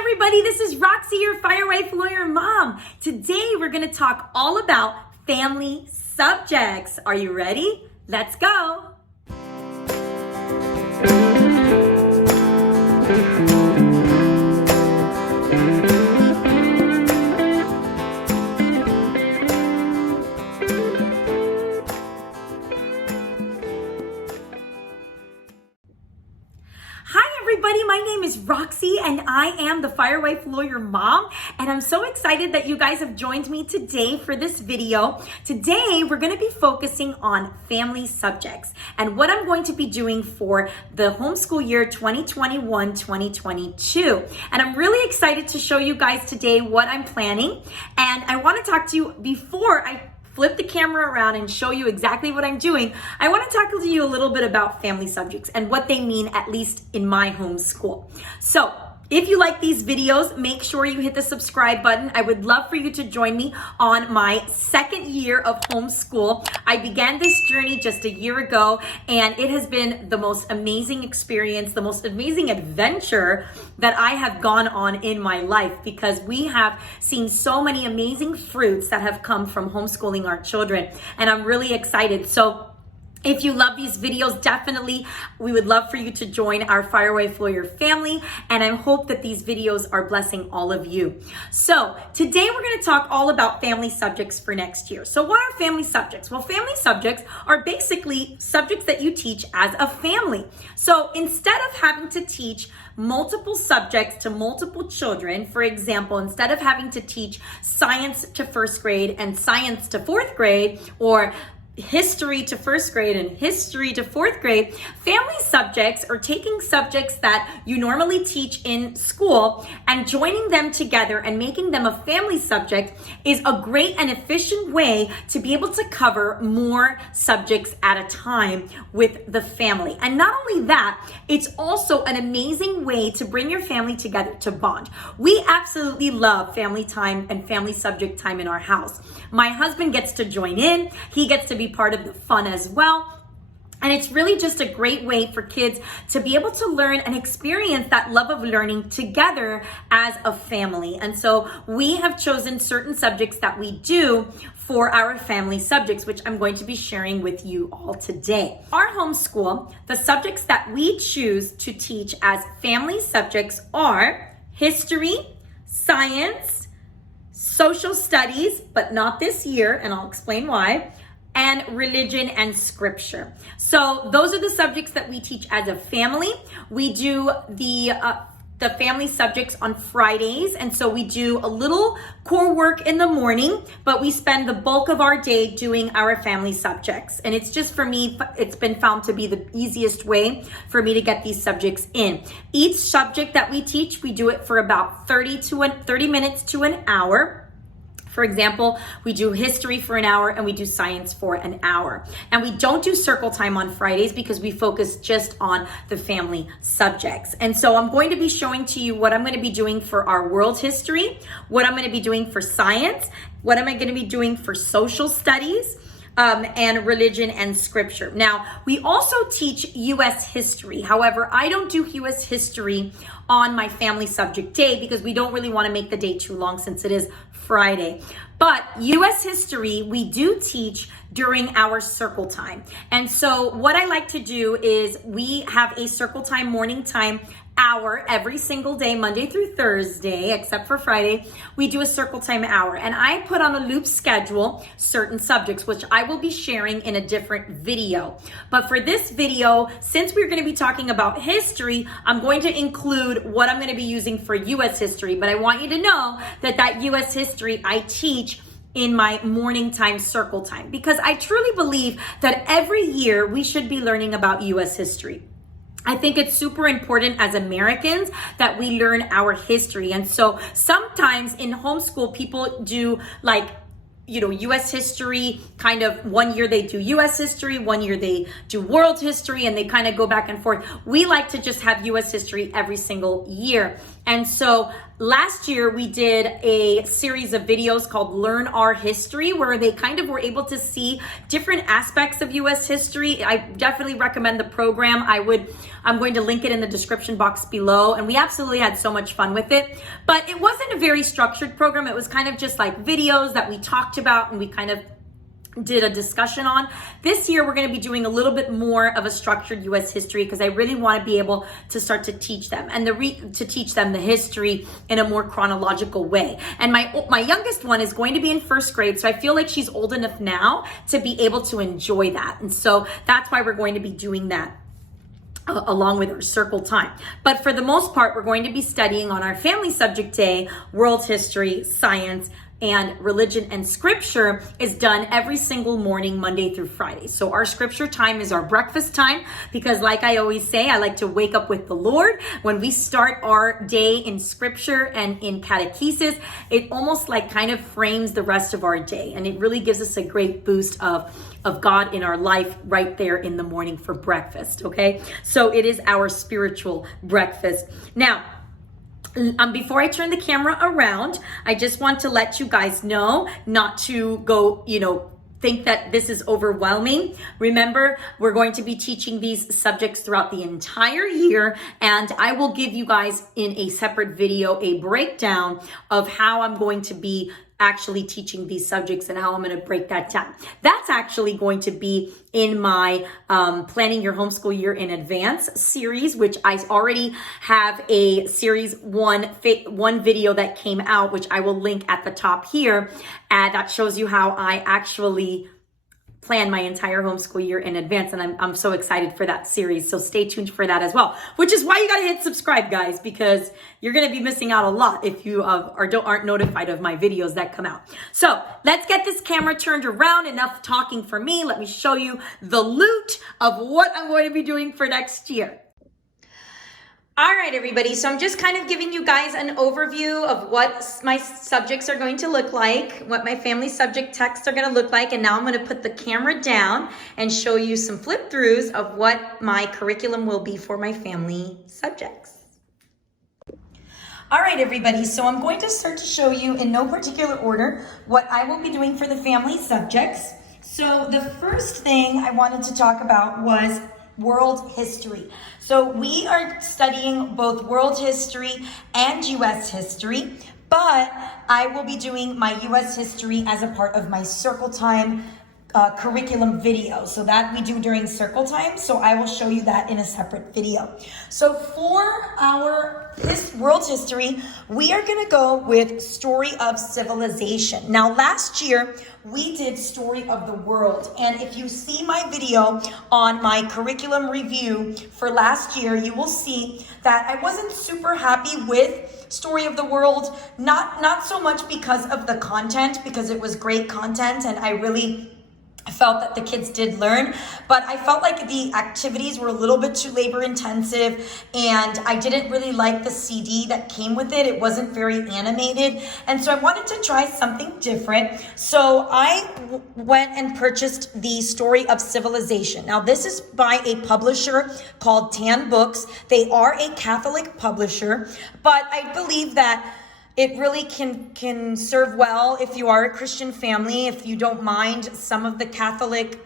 everybody, this is Roxy, your fire wife lawyer mom. Today we're going to talk all about family subjects. Are you ready? Let's go. Everybody, my name is Roxy and I am the Fire Wife Lawyer Mom, and I'm so excited that you guys have joined me today for this video. Today we're going to be focusing on family subjects and what I'm going to be doing for the homeschool year 2021-2022. And I'm really excited to show you guys today what I'm planning, and I want to talk to you before I flip the camera around and show you exactly what I'm doing. I want to talk to you a little bit about family subjects and what they mean, at least in my homeschool. So if you like these videos, make sure you hit the subscribe button. I would love for you to join me on my second year of homeschool. I began this journey just a year ago, and it has been the most amazing experience, the most amazing adventure that I have gone on in my life, because we have seen so many amazing fruits that have come from homeschooling our children, and I'm really excited. So if you love these videos, definitely, we would love for you to join our Fire Wife Lawyer family, and I hope that these videos are blessing all of you. So today we're going to talk all about family subjects for next year. So what are family subjects? Well, family subjects are basically subjects that you teach as a family. So instead of having to teach multiple subjects to multiple children, for example, instead of having to teach science to first grade and science to fourth grade, or history to first grade and history to fourth grade, family subjects are taking subjects that you normally teach in school and joining them together and making them a family subject is a great and efficient way to be able to cover more subjects at a time with the family. And not only that, it's also an amazing way to bring your family together to bond. We absolutely love family time and family subject time in our house. My husband gets to join in. He gets to be part of the fun as well. And it's really just a great way for kids to be able to learn and experience that love of learning together as a family. And so we have chosen certain subjects that we do for our family subjects, which I'm going to be sharing with you all today. Our homeschool, the subjects that we choose to teach as family subjects are history, science, social studies, but not this year, and I'll explain why, and religion and scripture. So those are the subjects that we teach as a family. We do the family subjects on Fridays, and so we do a little core work in the morning, but we spend the bulk of our day doing our family subjects. And it's just, for me, it's been found to be the easiest way for me to get these subjects in. Each subject that we teach, we do it for about 30 minutes to an hour. For example, we do history for an hour and we do science for an hour. And we don't do circle time on Fridays because we focus just on the family subjects. And so I'm going to be showing to you what I'm going to be doing for our world history, what I'm going to be doing for science, what am I going to be doing for social studies, and religion and scripture. Now, we also teach U.S. history. However, I don't do U.S. history on my family subject day because we don't really want to make the day too long since it is Friday. But U.S. history, we do teach during our circle time. And so what I like to do is we have a circle time, morning time hour every single day, Monday through Thursday, except for Friday. We do a circle time hour, and I put on a loop schedule certain subjects, which I will be sharing in a different video. But for this video, since we're going to be talking about history, I'm going to include what I'm going to be using for U.S. history. But I want you to know that U.S. history I teach in my morning time circle time, because I truly believe that every year we should be learning about U.S. history. I think it's super important as Americans that we learn our history. And so sometimes in homeschool, people do U.S. history, kind of one year they do U.S. history, one year they do world history, and they kind of go back and forth. We like to just have U.S. history every single year. And so last year we did a series of videos called Learn Our History, where they kind of were able to see different aspects of US history. I definitely recommend the program. I'm going to link it in the description box below, and we absolutely had so much fun with it. But it wasn't a very structured program. It was kind of just like videos that we talked about and we kind of did a discussion on. This year, we're going to be doing a little bit more of a structured US history because I really want to be able to start to teach them and to teach them the history in a more chronological way. And my youngest one is going to be in first grade, so I feel like she's old enough now to be able to enjoy that. And so that's why we're going to be doing that along with our circle time. But for the most part, we're going to be studying on our family subject day, world history, science, and religion and scripture is done every single morning, Monday through Friday. So our scripture time is our breakfast time because, like I always say, I like to wake up with the Lord. When we start our day in scripture and in catechesis, it almost like kind of frames the rest of our day. And it really gives us a great boost of God in our life right there in the morning for breakfast, okay? So it is our spiritual breakfast. Now, before I turn the camera around, I just want to let you guys know not to go, think that this is overwhelming. Remember, we're going to be teaching these subjects throughout the entire year, and I will give you guys in a separate video a breakdown of how I'm going to be actually teaching these subjects and how I'm going to break that down. That's actually going to be in my Planning Your Homeschool Year in Advance series, which I already have a series one video that came out, which I will link at the top here. That shows you how I actually plan my entire homeschool year in advance, and I'm so excited for that series. So stay tuned for that as well, which is why you got to hit subscribe, guys, because you're going to be missing out a lot if you aren't notified of my videos that come out. So let's get this camera turned around. Enough talking for me. Let me show you the loot of what I'm going to be doing for next year. All right, everybody. So I'm just kind of giving you guys an overview of what my subjects are going to look like, what my family subject texts are going to look like. And now I'm going to put the camera down and show you some flip throughs of what my curriculum will be for my family subjects. All right, everybody. So I'm going to start to show you in no particular order what I will be doing for the family subjects. So the first thing I wanted to talk about was world history. So we are studying both world history and US history, but I will be doing my US history as a part of my circle time curriculum video. So that we do during circle time. So I will show you that in a separate video. So for our world history, we are going to go with Story of Civilization. Now, last year, we did Story of the World. And if you see my video on my curriculum review for last year, you will see that I wasn't super happy with Story of the World. Not so much because of the content, because it was great content and I really felt that the kids did learn, but I felt like the activities were a little bit too labor intensive and I didn't really like the CD that came with it. It wasn't very animated. And so I wanted to try something different. So I went and purchased the Story of Civilization. Now this is by a publisher called Tan Books. They are a Catholic publisher, but I believe that it really can serve well if you are a Christian family, if you don't mind some of the Catholic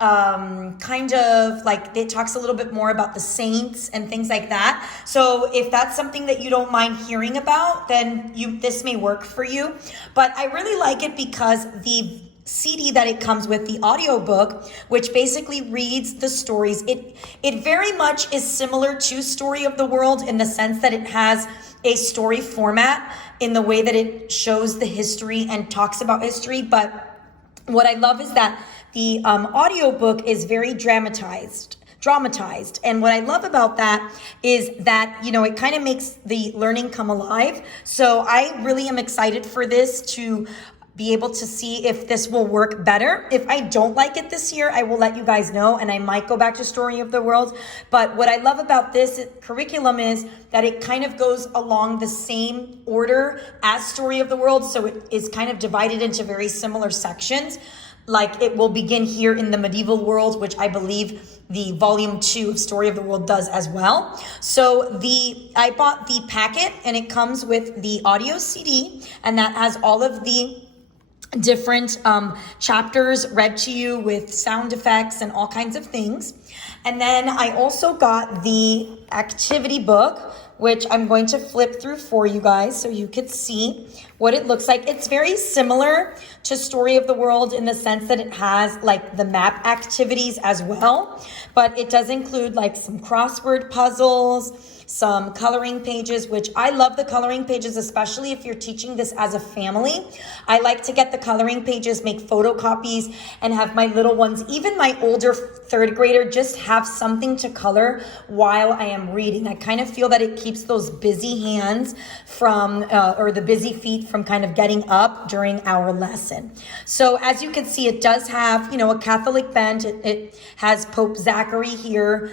kind of like, it talks a little bit more about the saints and things like that. So if that's something that you don't mind hearing about, then this may work for you. But I really like it because the CD that it comes with, the audiobook, which basically reads the stories, it very much is similar to Story of the World in the sense that it has a story format in the way that it shows the history and talks about history. But what I love is that the audiobook is very dramatized. And what I love about that is that, it kind of makes the learning come alive. So I really am excited for this to be able to see if this will work better. If I don't like it this year, I will let you guys know and I might go back to Story of the World. But what I love about this curriculum is that it kind of goes along the same order as Story of the World. So it is kind of divided into very similar sections. Like it will begin here in the medieval world, which I believe the volume 2 of Story of the World does as well. So I bought the packet, and it comes with the audio CD, and that has all of the different chapters read to you with sound effects and all kinds of things. And then I also got the activity book, which I'm going to flip through for you guys so you could see what it looks like. It's very similar to Story of the World in the sense that it has like the map activities as well, but it does include like some crossword puzzles, some coloring pages, which I love the coloring pages, especially if you're teaching this as a family. I like to get the coloring pages, make photocopies, and have my little ones, even my older third grader, just have something to color while I am reading. I kind of feel that it keeps those busy hands from, or the busy feet from kind of getting up during our lesson. So as you can see, it does have, a Catholic bent. It has Pope Zachary here.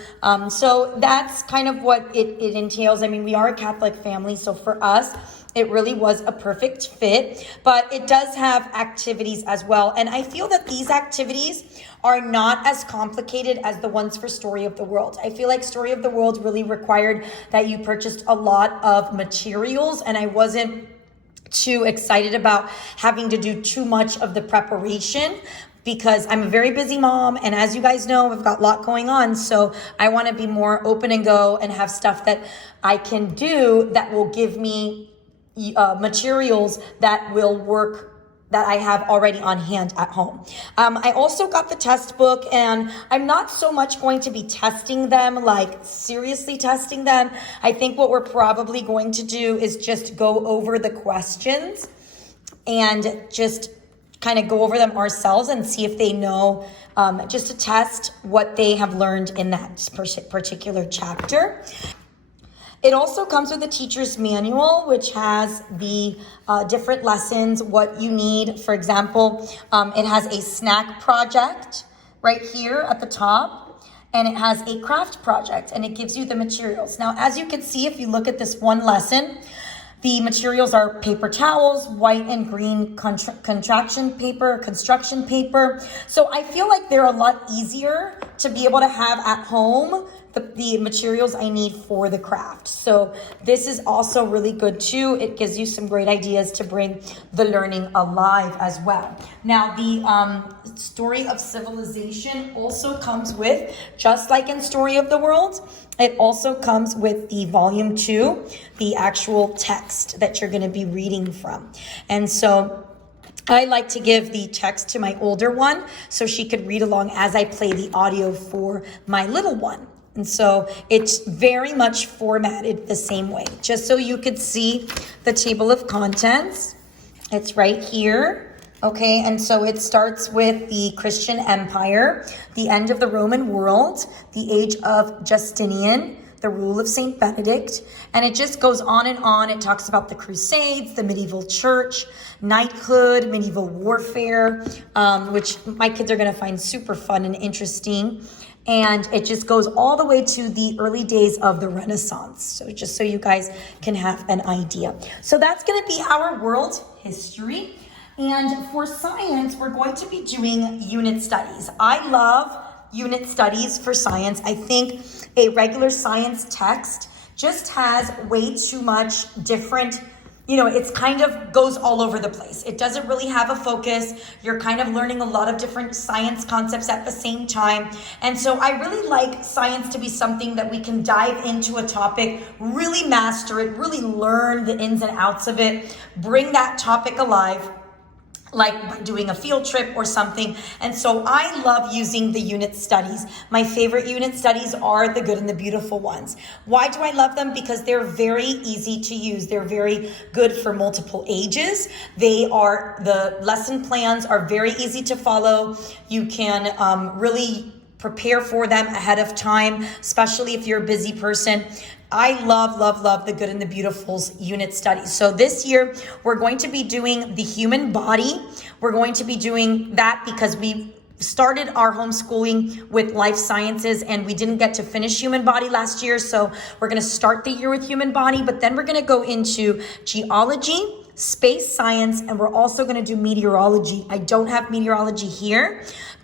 So that's kind of what it entails. I mean, we are a Catholic family, so for us, it really was a perfect fit, but it does have activities as well. And I feel that these activities are not as complicated as the ones for Story of the World. I feel like Story of the World really required that you purchased a lot of materials, and I wasn't too excited about having to do too much of the preparation, because I'm a very busy mom, and as you guys know, I've got a lot going on, so I want to be more open and go and have stuff that I can do that will give me materials that will work, that I have already on hand at home. I also got the test book, and I'm not so much going to be testing them, like seriously testing them. I think what we're probably going to do is just go over the questions and just kind of go over them ourselves and see if they know, just to test what they have learned in that particular chapter. It also comes with a teacher's manual, which has the different lessons, what you need. For example, it has a snack project right here at the top, and it has a craft project, and it gives you the materials. Now, as you can see, if you look at this one lesson, the materials are paper towels, white and green construction paper. So I feel like they're a lot easier to be able to have at home, the materials I need for the craft. So this is also really good too. It gives you some great ideas to bring the learning alive as well. Now the Story of Civilization also comes with, just like in Story of the World, it also comes with the volume 2, the actual text that you're going to be reading from. And so I like to give the text to my older one so she could read along as I play the audio for my little one. And so it's very much formatted the same way. Just so you could see the table of contents, it's right here. Okay, and so it starts with the Christian Empire, the end of the Roman world, the age of Justinian, the rule of Saint Benedict, and it just goes on and on. It talks about the Crusades, the medieval church, knighthood, medieval warfare, which my kids are gonna find super fun and interesting. And it just goes all the way to the early days of the Renaissance. So just so you guys can have an idea. So that's gonna be our world history. And for science, we're going to be doing unit studies. I love unit studies for science. I think a regular science text just has way too much different, it's kind of goes all over the place. It doesn't really have a focus. You're kind of learning a lot of different science concepts at the same time. And so I really like science to be something that we can dive into a topic, really master it, really learn the ins and outs of it, bring that topic alive, like by doing a field trip or something. And so I love using the unit studies. My favorite unit studies are the good and the beautiful ones. Why do I love them? Because they're very easy to use. They're very good for multiple ages. The lesson plans are very easy to follow. You can really prepare for them ahead of time, especially if you're a busy person. I love the good and the beautiful's unit studies. So this year, we're going to be doing the human body. We're going to be doing that because we started our homeschooling with life sciences and we didn't get to finish human body last year. So we're going to start the year with human body, but then we're going to go into geology, space science, and we're also going to do meteorology. I don't have meteorology here,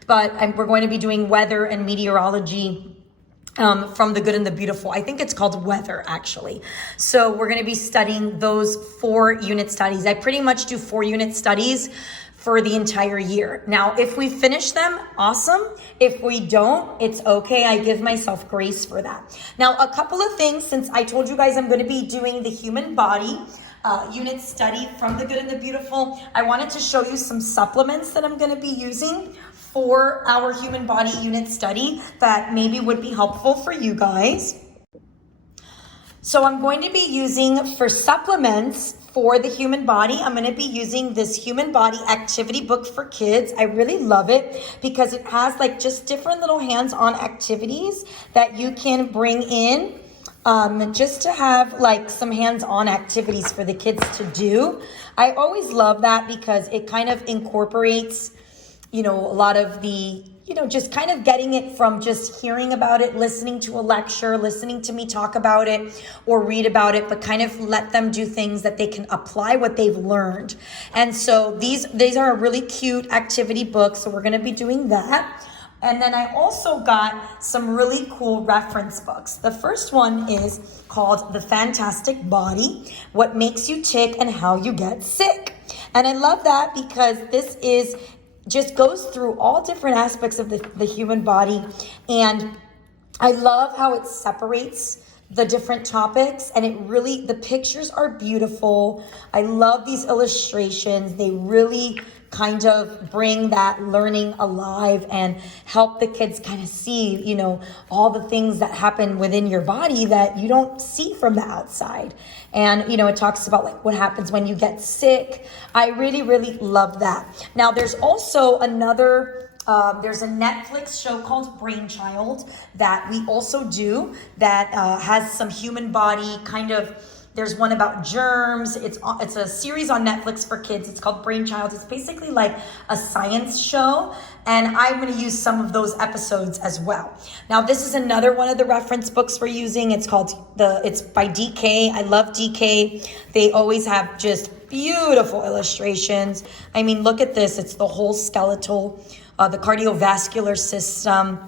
but we're going to be doing weather and meteorology from the Good and the Beautiful. I think it's called Weather, actually. So we're going to be studying those 4 unit studies. I pretty much do 4 unit studies for the entire year. Now, if we finish them, awesome. If we don't, it's okay. I give myself grace for that. Now, a couple of things, since I told you guys I'm going to be doing the human body unit study from the Good and the Beautiful, I wanted to show you some supplements that I'm going to be using for our human body unit study that maybe would be helpful for you guys. So I'm going to be using, for supplements for the human body, I'm going to be using this human body activity book for kids. I really love it because it has like just different little hands-on activities that you can bring in just to have like some hands-on activities for the kids to do. I always love that because it kind of incorporates, a lot of the, just kind of getting it from just hearing about it, listening to a lecture, listening to me talk about it or read about it, but kind of let them do things that they can apply what they've learned. And so these are a really cute activity books. So we're going to be doing that. And then I also got some really cool reference books. The first one is called The Fantastic Body, What Makes You Tick and How You Get Sick. And I love that because this is just goes through all different aspects of the human body. And I love how it separates the different topics, and the pictures are beautiful. I love these illustrations. They really kind of bring that learning alive and help the kids kind of see, all the things that happen within your body that you don't see from the outside. And, it talks about like what happens when you get sick. I really, really love that. Now, there's also there's a Netflix show called Brainchild that we also do that has some human body kind of. There's one about germs. It's a series on Netflix for kids. It's called Brainchild. It's basically like a science show, and I'm going to use some of those episodes as well. Now, this is another one of the reference books we're using. It's by DK. I love DK. They always have just beautiful illustrations. I mean, look at this. It's the whole skeletal, the cardiovascular system.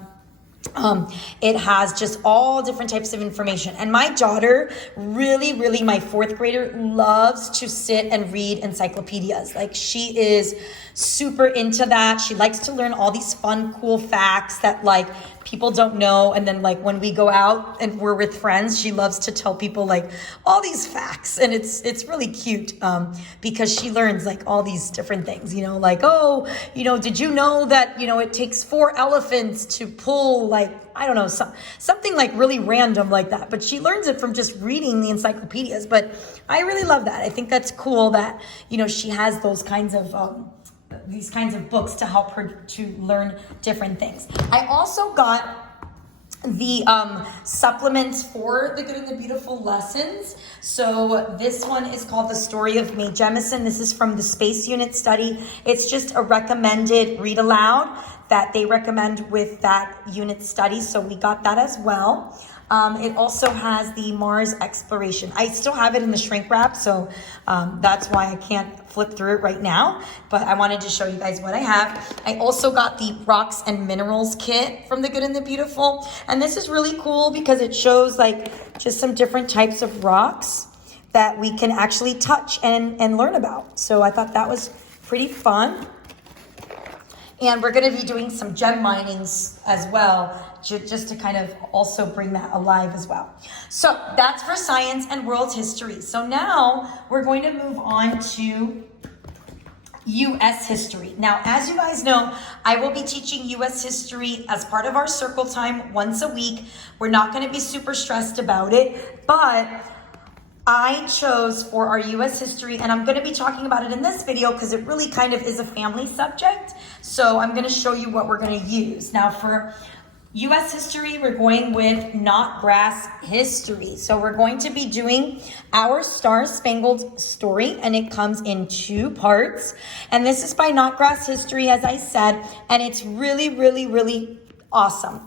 It has just all different types of information. And my daughter really, my 4th grader, loves to sit and read encyclopedias. Like, she is super into that. She likes to learn all these fun, cool facts that like people don't know. And then like when we go out and we're with friends, she loves to tell people like all these facts. And it's really cute because she learns like all these different things, like, did you know that, it takes 4 elephants to pull like, I don't know, something like really random like that. But she learns it from just reading the encyclopedias. But I really love that. I think that's cool that, she has those kinds of these kinds of books to help her to learn different things. I also got the supplements for the Good and the Beautiful lessons. So this one is called The Story of Mae Jemison. This is from the Space Unit Study. It's just a recommended read aloud that they recommend with that unit study. So we got that as well. It also has the Mars exploration. I still have it in the shrink wrap, so that's why I can't flip through it right now, but I wanted to show you guys what I have. I also got the Rocks and Minerals kit from the Good and the Beautiful, and this is really cool because it shows like just some different types of rocks that we can actually touch and learn about. So I thought that was pretty fun. And we're going to be doing some gem minings as well, just to kind of also bring that alive as well. So that's for science and world history. So now we're going to move on to U.S. history. Now, as you guys know, I will be teaching U.S. history as part of our circle time once a week. We're not going to be super stressed about it, but I chose for our U.S. history, and I'm going to be talking about it in this video because it really kind of is a family subject. So I'm going to show you what we're going to use. Now for U.S. history, we're going with Notgrass history. So we're going to be doing our Star Spangled story, and it comes in 2 parts. And this is by Notgrass history, as I said, and it's really awesome.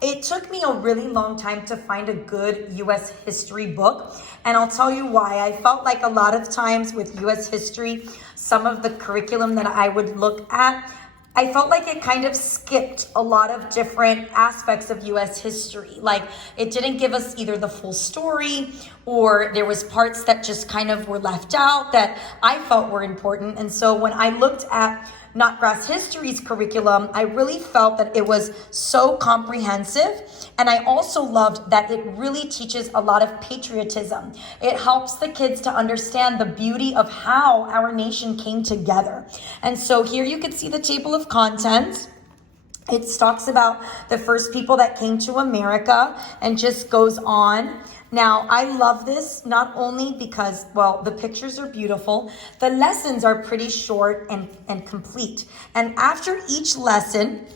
It took me a really long time to find a good U.S. history book, and I'll tell you why. I felt like a lot of times with U.S. history, some of the curriculum that I would look at, I felt like it kind of skipped a lot of different aspects of US history. Like it didn't give us either the full story, or there was parts that just kind of were left out that I felt were important. And so when I looked at Notgrass History's curriculum, I really felt that it was so comprehensive. And I also loved that it really teaches a lot of patriotism. It helps the kids to understand the beauty of how our nation came together. And so here you can see the table of contents. It talks about the first people that came to America and just goes on. Now, I love this not only because, well, the pictures are beautiful, the lessons are pretty short and complete. And after each lesson,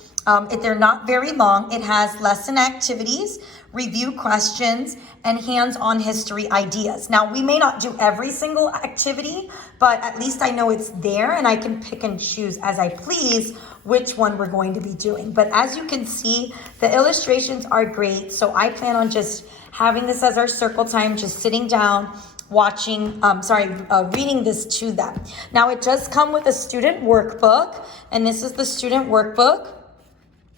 they're not very long, it has lesson activities, review questions, and hands-on history ideas. Now, we may not do every single activity, but at least I know it's there and I can pick and choose as I please which one we're going to be doing. But as you can see, the illustrations are great. So I plan on just having this as our circle time, just sitting down, reading this to them. Now, it does come with a student workbook, and this is the student workbook,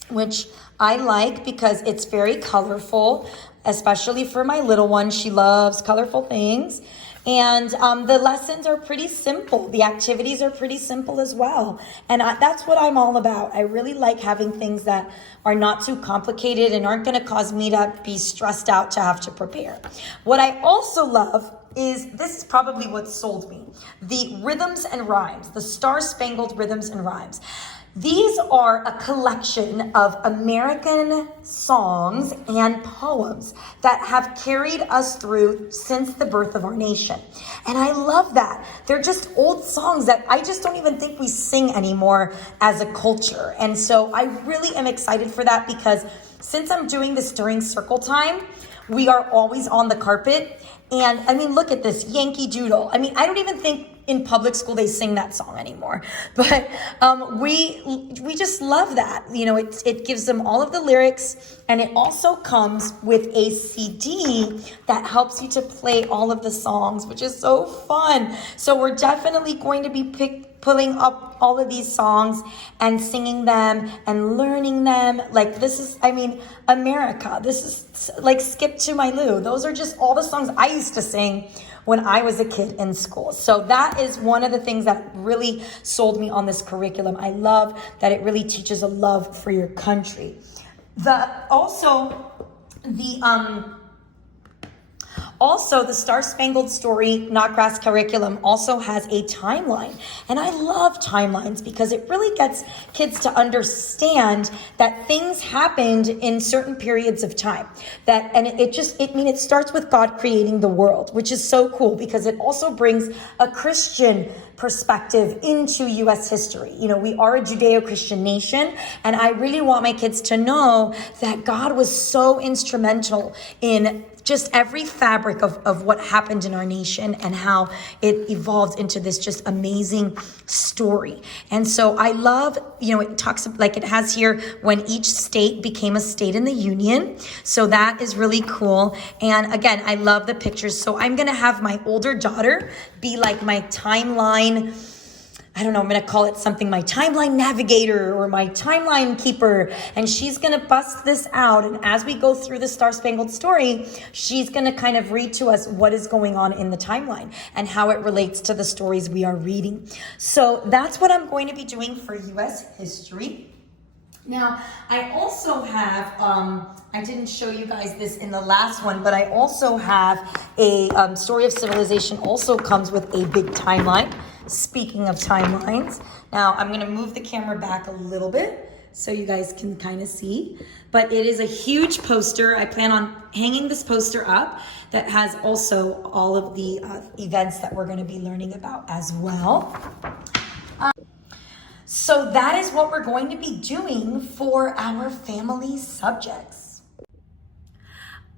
which I like because it's very colorful, especially for my little one. She loves colorful things. And the lessons are pretty simple. The activities are pretty simple as well. And that's what I'm all about. I really like having things that are not too complicated and aren't going to cause me to be stressed out to have to prepare. What I also love is, this is probably what sold me, the rhythms and rhymes, the Star-Spangled Rhythms and Rhymes. These are a collection of American songs and poems that have carried us through since the birth of our nation. And I love that. They're just old songs that I just don't even think we sing anymore as a culture. And so I really am excited for that, because since I'm doing this during circle time, we are always on the carpet. And I mean, look at this Yankee Doodle. I mean, I don't even think in public school they sing that song anymore, but we just love that. You know, it gives them all of the lyrics, and it also comes with a CD that helps you to play all of the songs, which is so fun. So we're definitely going to be pulling up all of these songs and singing them and learning them. Like, this is, I mean, America. This is like Skip to My Lou. Those are just all the songs I used to sing when I was a kid in school. So that is one of the things that really sold me on this curriculum. I love that it really teaches a love for your country. Also, the Star-Spangled Story Notgrass curriculum also has a timeline. And I love timelines because it really gets kids to understand that things happened in certain periods of time. It starts with God creating the world, which is so cool because it also brings a Christian perspective into U.S. history. You know, we are a Judeo-Christian nation, and I really want my kids to know that God was so instrumental in just every fabric of what happened in our nation and how it evolved into this just amazing story. And so I love, you know, it talks like it has here when each state became a state in the Union. So that is really cool. And again, I love the pictures. So I'm going to have my older daughter be like my timeline, I don't know, I'm going to call it something, my timeline navigator or my timeline keeper. And she's going to bust this out. And as we go through the Star-Spangled Story, she's going to kind of read to us what is going on in the timeline and how it relates to the stories we are reading. So that's what I'm going to be doing for U.S. history. Now, I also have, I didn't show you guys this in the last one, but I also have a Story of Civilization also comes with a big timeline. Speaking of timelines, now I'm going to move the camera back a little bit so you guys can kind of see, but it is a huge poster. I plan on hanging this poster up that has also all of the events that we're going to be learning about as well. So that is what we're going to be doing for our family subjects.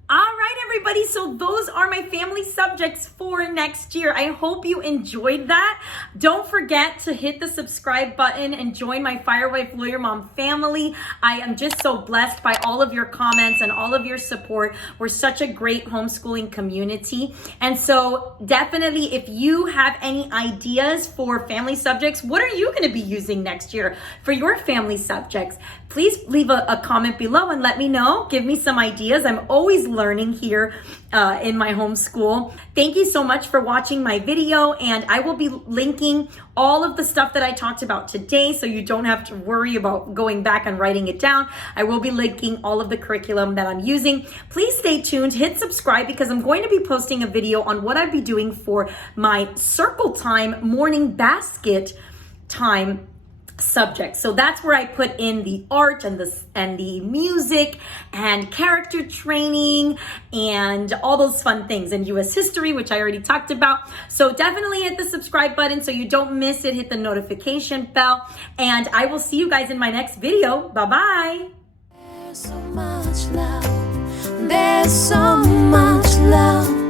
All right, everybody. So those are my family subjects for next year. I hope you enjoyed that. Don't forget to hit the subscribe button and join my Firewife Lawyer Mom family. I am just so blessed by all of your comments and all of your support. We're such a great homeschooling community. And so definitely, if you have any ideas for family subjects, what are you going to be using next year for your family subjects? Please leave a comment below and let me know. Give me some ideas. I'm always learning here in my homeschool. Thank you so much for watching my video, and I will be linking all of the stuff that I talked about today so you don't have to worry about going back and writing it down. I will be linking all of the curriculum that I'm using. Please stay tuned, hit subscribe, because I'm going to be posting a video on what I'd be doing for my circle time morning basket time subject. So that's where I put in the art and the music and character training and all those fun things, and US history, which I already talked about. So definitely hit the subscribe button so you don't miss it. Hit the notification bell, and I will see you guys in my next video. Bye-bye. There's so much love. There's so much love.